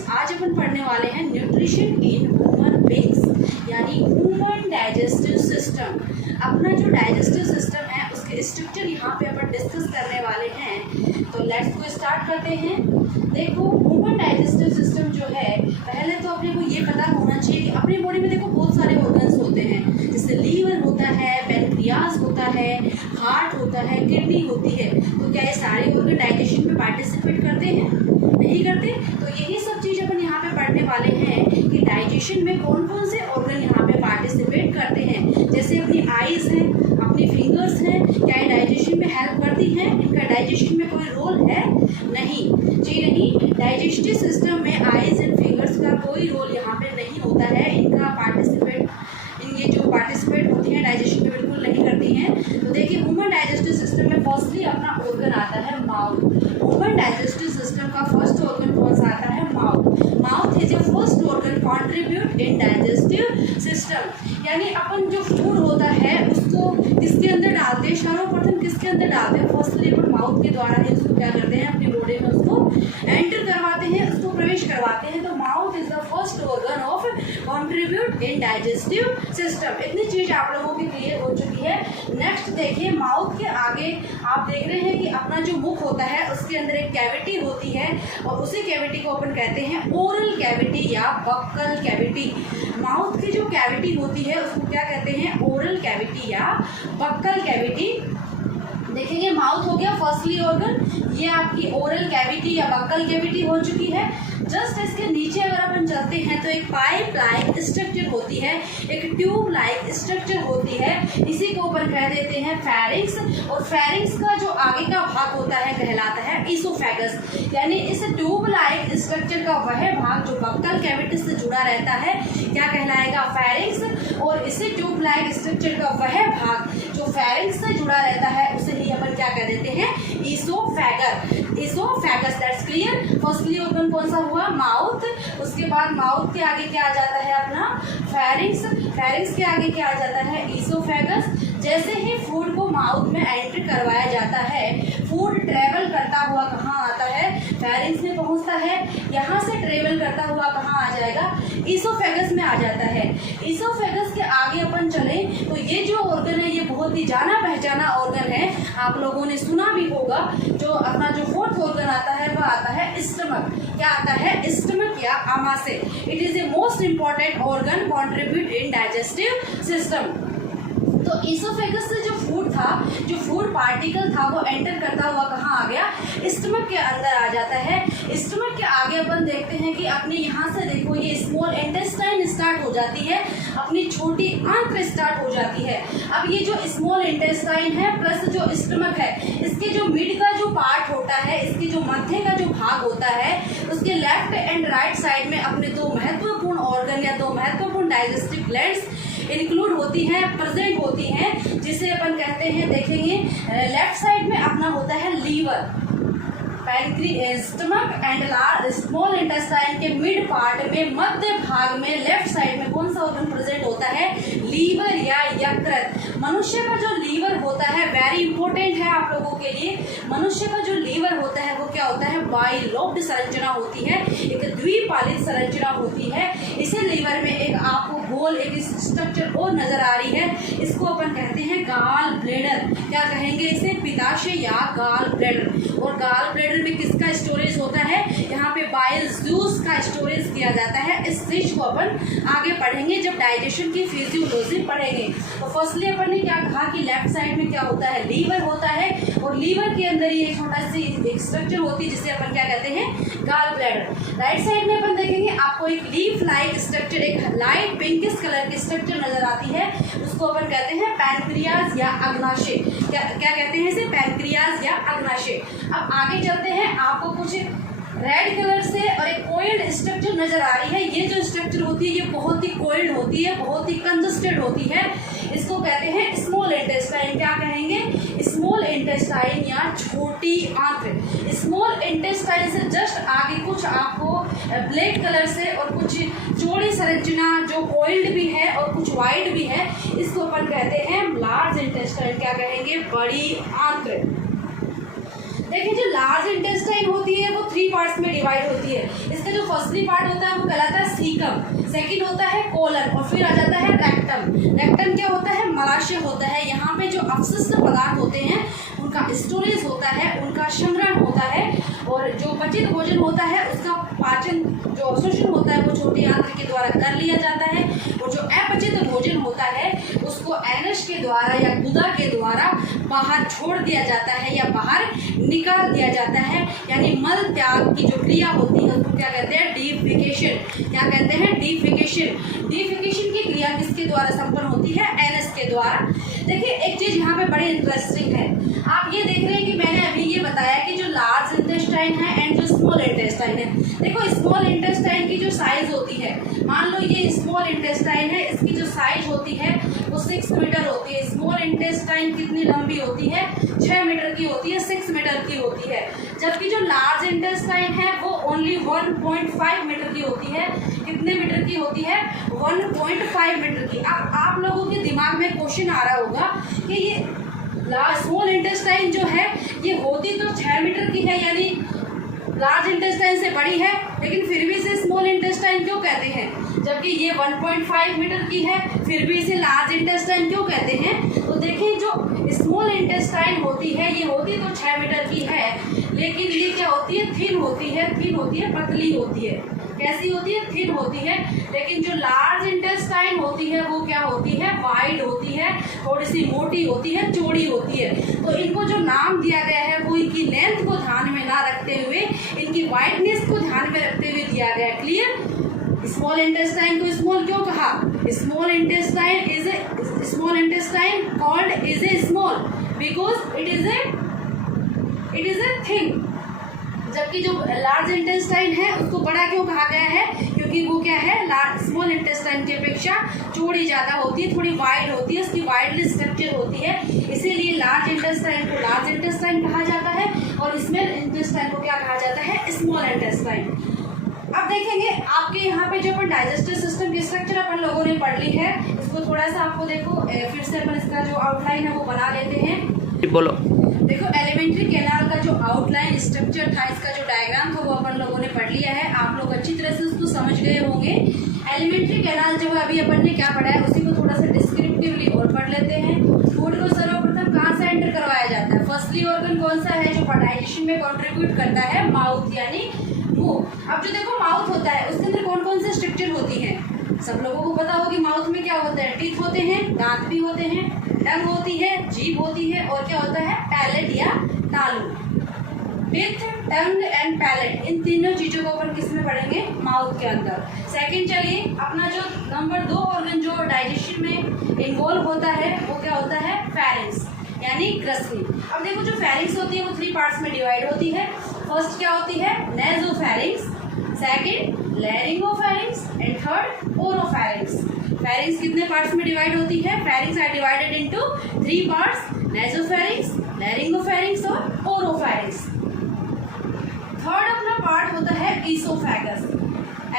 Students, आज अपन पढ़ने वाले हैं न्यूट्रिशन इन ह्यूमन बींग्स यानी ह्यूमन डाइजेस्टिव सिस्टम। अपना जो डाइजेस्टिव सिस्टम है उसके स्ट्रक्चर यहाँ पे अपन डिस्कस करने वाले हैं। तो लेट्स को स्टार्ट करते हैं। देखो, ह्यूमन डाइजेस्टिव सिस्टम जो है, पहले तो अपने को ये पता होना चाहिए कि अपनी बॉडी में देखो बहुत सारे ऑर्गन्स होते हैं, जैसे लीवर होता है, पेनक्रियाज होता है, हार्ट होता है, किडनी होती है। तो क्या ये सारे ऑर्गन डाइजेशन में पार्टिसिपेट करते हैं? नहीं करते। तो यही सब चीज़ अपन यहाँ पे पढ़ने वाले हैं कि डाइजेशन में कौन कौन से ऑर्गन यहाँ पे पार्टिसिपेट करते हैं। जैसे अपनी आईज हैं, अपनी फिंगर्स हैं, क्या ये डाइजेशन में हेल्प करती हैं? इनका डाइजेशन में कोई रोल है? नहीं जी, नहीं। डाइजेस्टिव सिस्टम में आईज एंड फिंगर्स का कोई रोल यहाँ पे नहीं होता है। इनका पार्टिसिपेट होती हैं डाइजेशन में बिल्कुल नहीं करती हैं। तो देखिए, ह्यूमन डाइजेस्टिव सिस्टम में फर्स्टली अपना ऑर्गन आता है माउथ। ह्यूमन डाइजेस्टिव सिस्टम का फर्स्ट ऑर्गन कौन सा आता है? Mouth. Mouth is a first organ contribute in digestive system. यानी अपन जो फूड होता है उसको किसके अंदर डालते हैं? सर्वप्रथम किसके अंदर डालते हैं? फर्स्टली अपन माउथ के द्वारा ही उसको क्या करते हैं, अपनी बॉडी में उसको एंटर करवाते हैं, उसको प्रवेश करवाते हैं। तो mouth is the first organ of contribute in digestive system. इतनी चीज आप लोगों की क्लियर हो चुकी है। नेक्स्ट देखिए, माउथ के आगे आप देख रहे हैं कि अपना जो मुख होता है उसके अंदर एक कैविटी होती है और उसी कैविटी को अपन कहते हैं ओरल कैविटी या बक्कल कैविटी। माउथ की जो कैविटी होती है उसको क्या कहते हैं? ओरल कैविटी या बक्कल कैविटी। देखेंगे, माउथ हो गया फर्स्टली ऑर्गन, ये आपकी ओरल कैविटी या बक्कल कैविटी हो चुकी है। जस्ट इसके नीचे अगर अपन चलते हैं तो एक पाइप लाइक स्ट्रक्चर होती है, एक ट्यूब लाइक स्ट्रक्चर होती है। इसी को अपन कह देते हैं फेरिंक्स। और फेरिंक्स का जो आगे का भाग होता है कहलाता है इसोफेगस। यानी इस ट्यूब लाइक स्ट्रक्चर का वह भाग जो बक्कल कैविटी से जुड़ा रहता है क्या कहलाएगा? फेरिंक्स। और इसी ट्यूब लाइक स्ट्रक्चर का वह भाग जो फेरिंक्स से जुड़ा रहता है उसे ही अपन क्या कह देते हैं? Oesophagus. Oesophagus, that's clear. Firstly organ कौन सा हुआ? माउथ। उसके बाद माउथ के आगे क्या आ जाता है? अपना फेरिंक्स। फेरिंक्स के आगे क्या आ जाता है? इसोफेगस। जैसे ही फूड को माउथ में एंटर करवाया जाता है, फूड ट्रेवल करता हुआ कहाँ आता है? फेरिंक्स में पहुंचता है। यहाँ से ट्रेवल करता हुआ कहाँ आ जाएगा? इसोफेगस में आ जाता है। इसोफेगस के आगे अपन चले तो ये जो ऑर्गन है ये बहुत ही जाना पहचाना ऑर्गन है, आप लोगों ने सुना भी होगा। जो अपना जो फोर्थ ऑर्गन आता है वह आता है स्टमक। क्या आता है? स्टमक या आमाशय। It is a most important organ contribute in digestive system. तो इसोफेगस से जो फूड था, जो फूड पार्टिकल था, वो एंटर करता हुआ कहाँ आ गया? स्टमक के अंदर आ जाता है। स्टमक के आगे अपन देखते हैं कि अपने यहाँ से देखो ये स्मॉल इंटेस्टाइन स्टार्ट हो जाती है, अपनी छोटी आंत्र स्टार्ट हो जाती है। अब ये जो स्मॉल इंटेस्टाइन है प्लस जो स्टमक है, इसके जो मिड का जो पार्ट होता है, इसके जो मध्य का जो भाग होता है, उसके लेफ्ट एंड राइट साइड में अपने दो महत्वपूर्ण ऑर्गन या दो महत्वपूर्ण डाइजेस्टिव ग्लैंड्स इंक्लूड होती हैं, प्रेजेंट होती हैं, जिसे अपन कहते हैं। देखेंगे, लेफ्ट साइड में अपना होता है liver, stomach and small intestine के मिड पार्ट में मध्य भाग में लेफ्ट साइड में कौन सा ऑर्गन प्रेजेंट होता है? लीवर या यकृत। मनुष्य का जो लीवर होता है वेरी इंपॉर्टेंट है आप लोगों के लिए। मनुष्य का जो लीवर होता है वो क्या होता है? बाइलोब्ड संरचना होती है, एक द्विपालित संरचना होती है। इसे लीवर में एक आपको गोल एक स्ट्रक्चर और नजर आ रही है, इसको अपन कहते हैं गाल ब्लैडर। क्या कहेंगे इसे? पित्ताशय या गाल ब्लैडर। और गाल ब्लैडर में किसका स्टोरेज होता है? यहाँ पे बाइल जूस का स्टोरेज किया जाता है। इस चीज को अपन आगे पढ़ेंगे जब डाइजेशन की फिजियोलॉजी पढ़ेंगे। तो फर्स्टली अपन ने क्या कहा कि लेफ्ट साइड में क्या होता है? लीवर होता है, और लीवर के अंदर ही एक छोटा सी एक स्ट्रक्चर होती है जिसे अपन क्या कहते हैं? Gall bladder. राइट साइड में अपन देखेंगे आपको एक लीफ लाइक स्ट्रक्चर, एक लाइट पिंकिश कलर की स्ट्रक्चर नजर आती है, उसको अपन कहते हैं पैनक्रियाज या अग्नाशय। क्या कहते हैं इसे? पैनक्रियाज या अग्नाशय। अब आगे चलते हैं, आपको कुछ रेड कलर से और एक कोइल्ड स्ट्रक्चर नजर आ रही है। ये जो स्ट्रक्चर होती है ये बहुत ही कोइल्ड होती है, बहुत ही कंजस्टेड होती है। इसको कहते हैं स्मॉल इंटेस्टाइन। क्या कहेंगे? स्मॉल इंटेस्टाइन या छोटी आंत्र। स्मॉल इंटेस्टाइन से जस्ट आगे कुछ आपको ब्लैक कलर से और कुछ चौड़ी संरचना जो कोइल्ड भी है और कुछ वाइट भी है, इसको अपन कहते हैं लार्ज इंटेस्टाइन। क्या कहेंगे? बड़ी आंत्र। देखिए, जो लार्ज इंटेस्टाइन होती है वो 3 पार्ट्स में डिवाइड होती है। इसका जो फर्स्ट फर्स्टली पार्ट होता है वो कहलाता है सीकम, सेकंड होता है कोलन और फिर आ जाता है रेक्टम। रेक्टम क्या होता है? मलाशय होता है। यहाँ पे जो अपशिष्ट पदार्थ होते हैं उनका स्टोरेज होता है, उनका संग्रहण होता है और जो बचित भोजन होता है उसका पाचन जो अवशोषण होता है वो छोटी आंत्र के द्वारा कर लिया जाता है और जो अपचित भोजन होता है उसको एनस के द्वारा या गुदा के द्वारा बाहर छोड़ दिया जाता है या बाहर निकाल दिया जाता है। यानी मल त्याग की जो क्रिया होती है उसको क्या कहते हैं? डिफिकेशन। क्या कहते हैं? डिफिकेशन। डिफिकेशन की क्रिया किसके द्वारा संपन्न होती है? एनस के द्वारा। देखिए एक चीज यहाँ पे बड़ी इंटरेस्टिंग है, आप ये देख रहे हैं कि मैंने अभी ये बताया कि जो लार्ज इंटेस्टाइन है एंड जो स्मॉल इंटेस्टाइन है। देखो स्मॉल इंटेस्टाइन की जो साइज होती है, मान लो ये स्मॉल इंटेस्टाइन है, इसकी जो साइज होती है वो 6 मीटर होती है। स्मॉल इंटेस्टाइन कितनी लंबी होती है? 6 मीटर की होती है, 6 मीटर की होती है। जबकि जो लार्ज इंटेस्टाइन है वो ओनली 1.5 मीटर की होती है। कितने मीटर की होती है? 1.5 मीटर की। अब आप लोगों के दिमाग में क्वेश्चन आ रहा होगा कि ये स्मॉल इंटेस्टाइन जो है ये होती तो 6 मीटर की है, यानी लार्ज इंटेस्टाइन से बड़ी है, लेकिन फिर भी इसे स्मॉल इंटेस्टाइन क्यों कहते हैं? जबकि ये 1.5 मीटर की है फिर भी इसे लार्ज इंटेस्टाइन क्यों कहते हैं? तो देखिए जो स्मॉल इंटेस्टाइन होती है ये होती तो 6 मीटर की है, लेकिन ये क्या होती है? थिन होती है। थिन होती है, पतली होती है। कैसी होती है? थिन होती है। लेकिन जो लार्ज इंटेस्टाइन होती है वो क्या होती है? वाइड होती है, थोड़ी सी मोटी होती है, चौड़ी होती है। तो इनको जो नाम दिया गया है वो इनकी लेंथ को ध्यान में ना रखते हुए इनकी वाइडनेस को ध्यान में रखते हुए दिया गया है। क्लियर? स्मॉल इंटेस्टाइन को स्मॉल क्यों कहा? Small intestine is a small intestine called is a small because it is a thin. जबकि जो लार्ज इंटेस्टाइन है उसको बड़ा क्यों कहा गया है? क्योंकि वो क्या है? स्मॉल इंटेस्टाइन की अपेक्षा चौड़ी ज़्यादा होती है, थोड़ी वाइड होती है, उसकी वाइडली स्ट्रक्चर होती है, इसीलिए लार्ज इंटेस्टाइन को लार्ज इंटेस्टाइन कहा जाता है और स्मॉल इंटेस्टाइन को क्या कहा जाता है? Small intestine. अब देखेंगे आपके यहाँ पे जो अपन डाइजेस्टिव सिस्टम की स्ट्रक्चर अपन लोगों ने पढ़ ली है, इसको थोड़ा सा आपको देखो फिर से अपन इसका जो आउटलाइन है वो बना लेते हैं। बोलो। देखो एलिमेंट्री कैनाल का जो आउटलाइन स्ट्रक्चर था, इसका जो डायग्राम था वो अपन लोगों ने पढ़ लिया है। आप लोग अच्छी तरह से उसको समझ गए होंगे। एलिमेंट्री कैनाल जो है अभी अपन ने क्या पढ़ा है उसी को थोड़ा सा डिस्क्रिप्टिवली और पढ़ लेते हैं। फूड को सर्वप्रथम कहाँ से एंटर करवाया जाता है? फर्स्टली ऑर्गन कौन सा है जो डाइजेशन में कॉन्ट्रीब्यूट करता है? माउथ यानी मुंह। अब जो देखो माउथ होता है उसके अंदर कौन कौन से स्ट्रक्चर होती है? सब लोगों को पता होगी माउथ में क्या होता है? टीथ होते हैं, दांत भी होते हैं, टंग होती है, जीभ होती है और क्या होता है? पैलेट या तालू। टीथ, टंग एंड पैलेट, इन तीनों चीजों को अपन किस में पढ़ेंगे? माउथ के अंदर। सेकंड चलिए अपना जो नंबर 2 ऑर्गन जो डाइजेशन में इन्वॉल्व होता है वो क्या होता है? फेरिंक्स यानी ग्रसनी। अब देखो जो फेरिंक्स होती है वो 3 पार्ट्स में डिवाइड होती है। फर्स्ट क्या होती है? Nasopharynx, second laryngopharynx and third oropharynx. Pharynx कितने पार्ट्स में डिवाइड होती है? Pharynx are divided into 3 parts, nasopharynx, laryngopharynx और ओरोफेरिंक्स। थर्ड अपना पार्ट होता है ईसोफेगस।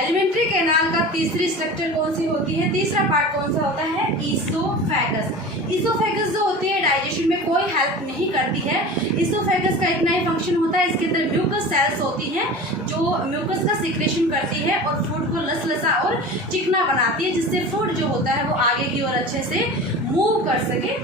एलिमेंट्री कैनाल का तीसरी स्ट्रक्चर कौन सी होती है? तीसरा पार्ट कौन सा होता है? ईसोफेगस। ईसोफेगस जो होती है डाइजेशन में कोई हेल्प नहीं करती है। ईसोफेगस का इतना ही फंक्शन होता है, इसके अंदर म्यूकस सेल्स होती हैं जो म्यूकस का सिक्रेशन करती है और फूड को लसलसा और चिकना बनाती है, जिससे फूड जो होता है वो आगे की ओर अच्छे से मूव कर सके।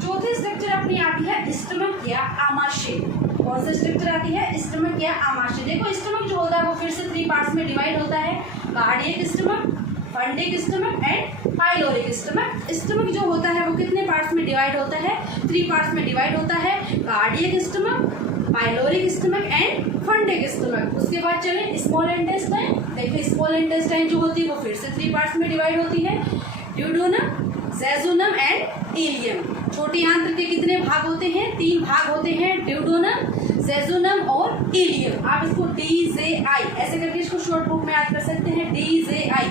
चौथी स्ट्रक्चर अपनी आती है स्टमक या आमाशय। कौन सा स्ट्रक्चर आती है? स्टमक या आमाशय। देखो स्टमक जो होता है वो फिर से 3 पार्ट्स में डिवाइड होता है, cardiac stomach, fundic stomach and pyloric stomach. Stomach जो होता है वो कितने पार्ट्स में डिवाइड होता है? 3 पार्ट्स में डिवाइड होता है, cardiac stomach, pyloric stomach and fundic stomach. उसके बाद चले स्मॉल इंटेस्टाइन। देखिए स्मॉल इंटेस्टाइन जो होती है वो फिर से 3 पार्ट्स में डिवाइड होती है, ड्यूडेनम, जेजुनम एंड इलियम। छोटी आंत्र के कितने भाग होते हैं? 3 भाग होते हैं, ड्यूडेनम, जेजुनम और इलियम। आप इसको DJI ऐसे करके इसको शॉर्ट बुक में याद कर सकते हैं, DJI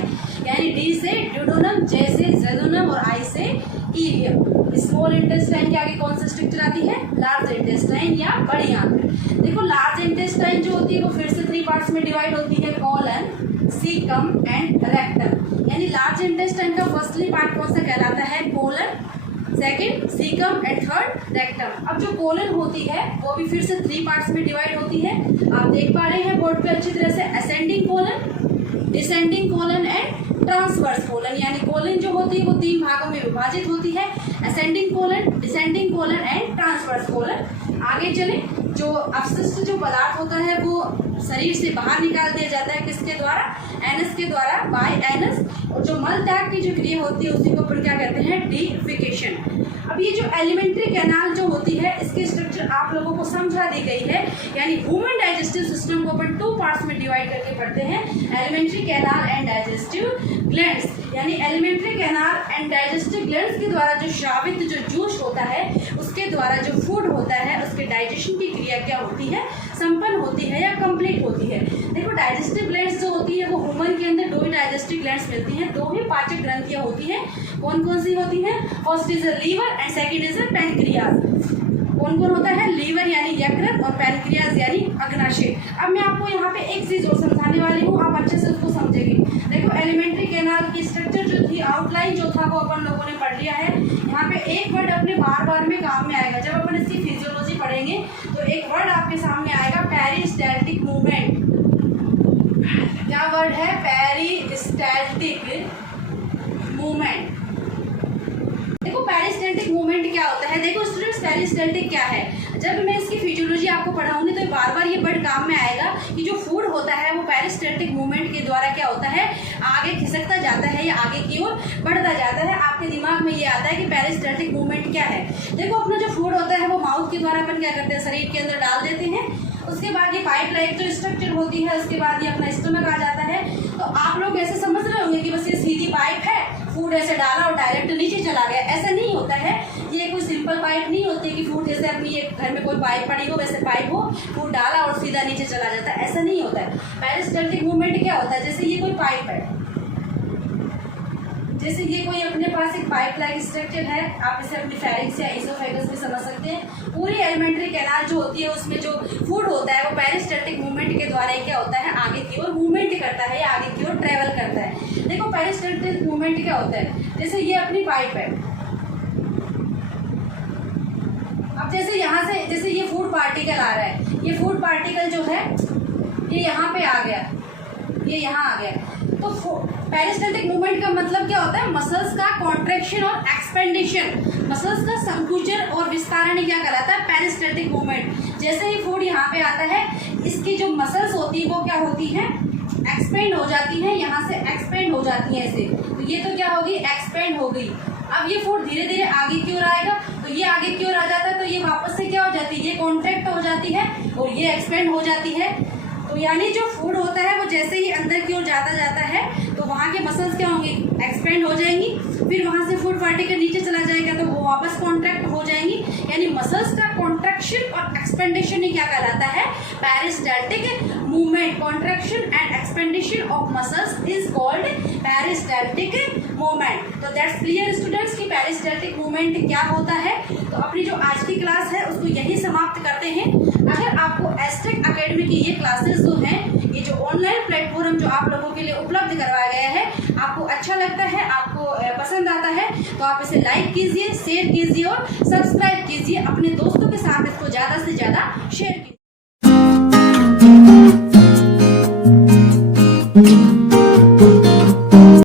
यानी D से ड्यूडेनम, J से जेजुनम और I से इलियम। स्मॉल इंटेस्टाइन के आगे कौन सा स्ट्रक्चर आती है? लार्ज इंटेस्टाइन या बड़ी आंत्र। देखो लार्ज इंटेस्टाइन जो होती है वो फिर से 3 पार्ट्स में डिवाइड होती है, कॉलन, सीकम एंड रेक्टम। यानी लार्ज इंटेस्टाइन का फर्स्टली पार्ट कौन सा कहलाता है? Colon, second caecum and third rectum. अब जो कोलन होती है वो भी फिर से 3 पार्ट्स में डिवाइड होती है। आप देख पा रहे हैं बोर्ड पे अच्छी तरह से, ascending colon, descending colon and transverse colon, यानी कोलन जो होती है वो 3 भागों में विभाजित होती है, ascending colon, descending colon and transverse colon. आगे चले, जो अपशिष्ट जो पदार्थ होता है वो शरीर से बाहर निकाल दिया जाता है, किसके द्वारा? एनस के द्वारा, बाय एनस। और जो मल त्याग की जो क्रिया होती है उसी को अपन क्या कहते हैं? डिफिकेशन। अब ये जो एलिमेंट्री कैनाल जो होती है इसकी स्ट्रक्चर आप लोगों को समझा दी गई है, यानी ह्यूमन डाइजेस्टिव सिस्टम को अपन 2 पार्ट्स में डिवाइड करके पढ़ते हैं, alimentary canal and digestive glands. यानी alimentary canal and digestive glands के द्वारा जो श्रावित जो जूस होता है उसके द्वारा जो फूड होता है उसके डाइजेशन की क्रिया क्या होती है? संपन्न होती है या कंप्लीट होती है। देखो डाइजेस्टिव ग्लैंड्स जो होती है वो ह्यूमन के अंदर 2 ही डाइजेस्टिव ग्लैंड्स मिलती हैं, 2 ही पाचक ग्रंथियां होती हैं। कौन कौन सी होती हैं? First is liver and second is pancreas. कौन कौन होता है? लीवर यानी यकृत और पैनक्रियाज यानी अग्नाशय। अब मैं आपको यहाँ पे एक चीज और समझाने वाली हूँ, आप अच्छे से उसको समझेंगे। देखो एलिमेंट्री कैनाल की स्ट्रक्चर जो थी, आउटलाइन जो था वो अपन लोगों ने पढ़ लिया है। यहाँ पे एक वर्ड अपने बार बार में काम में आएगा, जब अपन इसकी फिजियोलॉजी पढ़ेंगे तो एक वर्ड आपके सामने आएगा, पेरिस्टैल्टिक मूवमेंट। क्या वर्ड है? Peristaltic movement. देखो पेरिस्टैल्टिक मूवमेंट क्या होता है? देखो स्टूडेंट्स, पेरिस्टैल्टिक क्या है? जब मैं इसकी फिजियोलॉजी आपको पढ़ाऊंगी तो बार बार ये वर्ड काम में आएगा कि जो फूड होता है वो पेरिस्टैल्टिक मूवमेंट के द्वारा क्या होता है? आगे खिसकता जाता है या आगे की ओर बढ़ता जाता है। आपके दिमाग में ये आता है कि पेरिस्टैल्टिक मूवमेंट क्या है। देखो अपना जो फूड होता है वो माउथ के द्वारा अपन क्या करते हैं? शरीर के अंदर डाल देते हैं। उसके बाद ये पाइप लाइक जो स्ट्रक्चर होती है उसके बाद ये अपना स्टमक आ जाता है। तो आप लोग ऐसे समझ रहे होंगे कि बस ये सीधी पाइप है, फूड ऐसे डाला और डायरेक्ट नीचे चला गया। ऐसा नहीं होता है, ये कोई सिंपल पाइप नहीं होती कि फूड जैसे अपनी एक घर में कोई पाइप पड़ी हो वैसे पाइप हो, फूड डाला और सीधा नीचे चला जाता है, ऐसा नहीं होता है। पेरिस्टैल्टिक मूवमेंट क्या होता है? जैसे ये कोई पाइप है, जैसे ये कोई अपने पास एक पाइप लाइक स्ट्रक्चर है, आप इसे अपनी फेरिंक्स या इसोफेगस में समझ सकते हैं। पूरी एलिमेंट्री कैनाल जो होती है उसमें जो फूड होता है वो पेरिस्टैल्टिक मूवमेंट के द्वारा क्या होता है? आगे की ओर मूवमेंट करता है या आगे की ओर ट्रेवल करता है। देखो पेरिस्टैल्टिक मूवमेंट क्या होता है? जैसे ये अपनी पाइप है, अब जैसे यहाँ से जैसे ये फूड पार्टिकल आ रहा है, ये फूड पार्टिकल जो है ये यहाँ पे आ गया, ये यहाँ आ गया। तो पेरिस्टैल्टिक मूवमेंट का मतलब क्या होता है? मसल्स का कॉन्ट्रैक्शन और एक्सपेंडेशन, मसल्स का संकुचन और विस्तारण क्या कहलाता है? Peristaltic movement. जैसे ही फूड यहाँ पे आता है इसकी जो मसल्स होती है वो क्या होती है? एक्सपेंड हो जाती है, यहाँ से एक्सपेंड हो जाती है ऐसे। तो ये तो क्या होगी? एक्सपेंड हो गई। अब ये फूड धीरे धीरे आगे की ओर आएगा, तो ये आगे की ओर आ जाता है, तो ये वापस से क्या हो जाती है? ये कॉन्ट्रैक्ट हो जाती है और ये एक्सपेंड हो जाती है। तो यानी जो फूड होता है वो जैसे ही अंदर की ओर जाता जाता है तो वहाँ के मसल्स क्या होंगे? एक्सपेंड हो जाएंगी। फिर वहाँ से फूड पार्टिकल नीचे चला जाएगा तो वो वापस कॉन्ट्रैक्ट हो जाएंगी। यानी मसल्स का कॉन्ट्रैक्शन और एक्सपेंडेशन ही क्या कहलाता है? Peristaltic movement. Contraction and expansion of muscles is called peristaltic movement. तो दैट्स क्लियर स्टूडेंट्स कि पेरिस्टैल्टिक मूवमेंट क्या होता है। तो अपनी जो आज की क्लास है उसको यही समाप्त करते हैं। अगर आपको एस्टेक एकेडमी की ये क्लासेस जो हैं, ये जो ऑनलाइन प्लेटफॉर्म जो आप लोगों के लिए उपलब्ध करवाया गया है, आपको अच्छा लगता है, आपको पसंद आता है तो आप इसे लाइक कीजिए, शेयर कीजिए और सब्सक्राइब कीजिए। अपने दोस्तों के साथ इसको ज़्यादा से ज़्यादा शेयर कीजिए।